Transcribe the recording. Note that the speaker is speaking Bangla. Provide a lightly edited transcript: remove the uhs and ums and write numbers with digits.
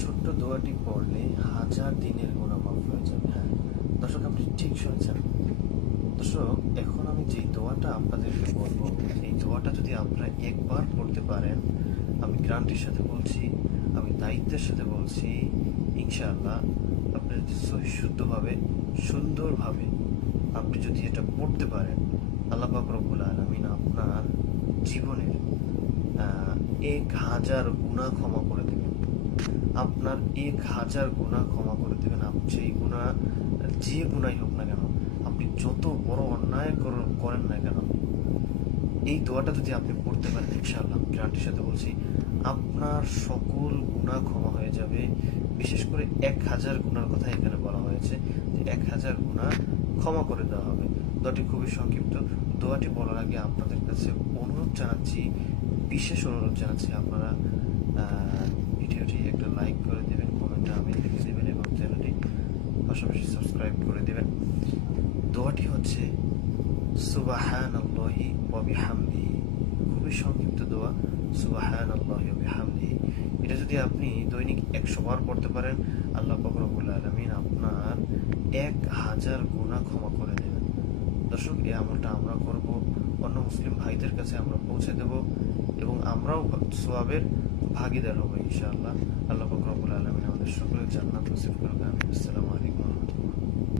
ছোট্ট দোয়াটি পড়লে 1000 দিনের গুনাহ মাফ হয়ে যাবে। হ্যাঁ দর্শক, আপনি ঠিক শুনেছেন। দর্শক, এখন আমি যে দোয়াটা আপনাদেরকে বলবো, এই দোয়াটা যদি আপনারা একবার পড়তে পারেন, আমি গ্যারান্টির সাথে বলছি, আমি দায়িত্বের সাথে বলছি, ইনশাআল্লাহ আপনি যদি সহি শুদ্ধভাবে সুন্দরভাবে আপনি যদি এটা পড়তে পারেন, আল্লাহ পাক রব্বুল আলামিন আপনার জীবনের 1000 গুনাহ ক্ষমা করে দেবেন। আপনার 1000 গুনাহ ক্ষমা করে দেবেন। আপনি সেই গুনাহ, যে গুনাহই হোক না কেন, আপনি যত বড় অন্যায় করেন না কেন, এই দোয়াটা যদি আপনি পড়তে পারেন, ইনশাআল্লাহ আমি গ্যারান্টির সাথে বলছি, আপনার সকল গুনাহ ক্ষমা হয়ে যাবে। বিশেষ করে 1000 গুনার কথা এখানে বলা হয়েছে, যে 1000 গুনাহ ক্ষমা করে দেওয়া হবে। দোয়াটি খুবই সংক্ষিপ্ত। দোয়াটি বলার আগে আপনাদের কাছে অনুরোধ জানাচ্ছি, বিশেষ অনুরোধ জানাচ্ছি, আপনারা ভিডিওটি একটা লাইক করে দেবেন, কমেন্টে আমিন লিখে দেবেন এবং চ্যানেলটি পাশাপাশি সাবস্ক্রাইব করে দেবেন। দোয়াটি হচ্ছে সুবহানাল্লাহি ওয়া বিহামদিহি। খুবই সংক্ষিপ্ত দোয়া, সুবহানাল্লাহি ওয়া বিহামদিহি। এটা যদি আপনি দৈনিক 100 বার পড়তে পারেন, আল্লাহ পাক রব্বুল আলামিন আপনার 1000 গুনাহ ক্ষমা করে দেবেন। দর্শক, এই আমলটা আমরা করব, অন্য মুসলিম ভাইদের কাছে আমরা পৌঁছে দেব এবং আমরাও সওয়াবের ভাগীদার হব ইনশাআল্লাহ। আল্লাহ পাক রব্বুল আলামিন আমাদের সকলের জান্নাত নসিব করুন। আমিন। আসসালামু আলাইকুম।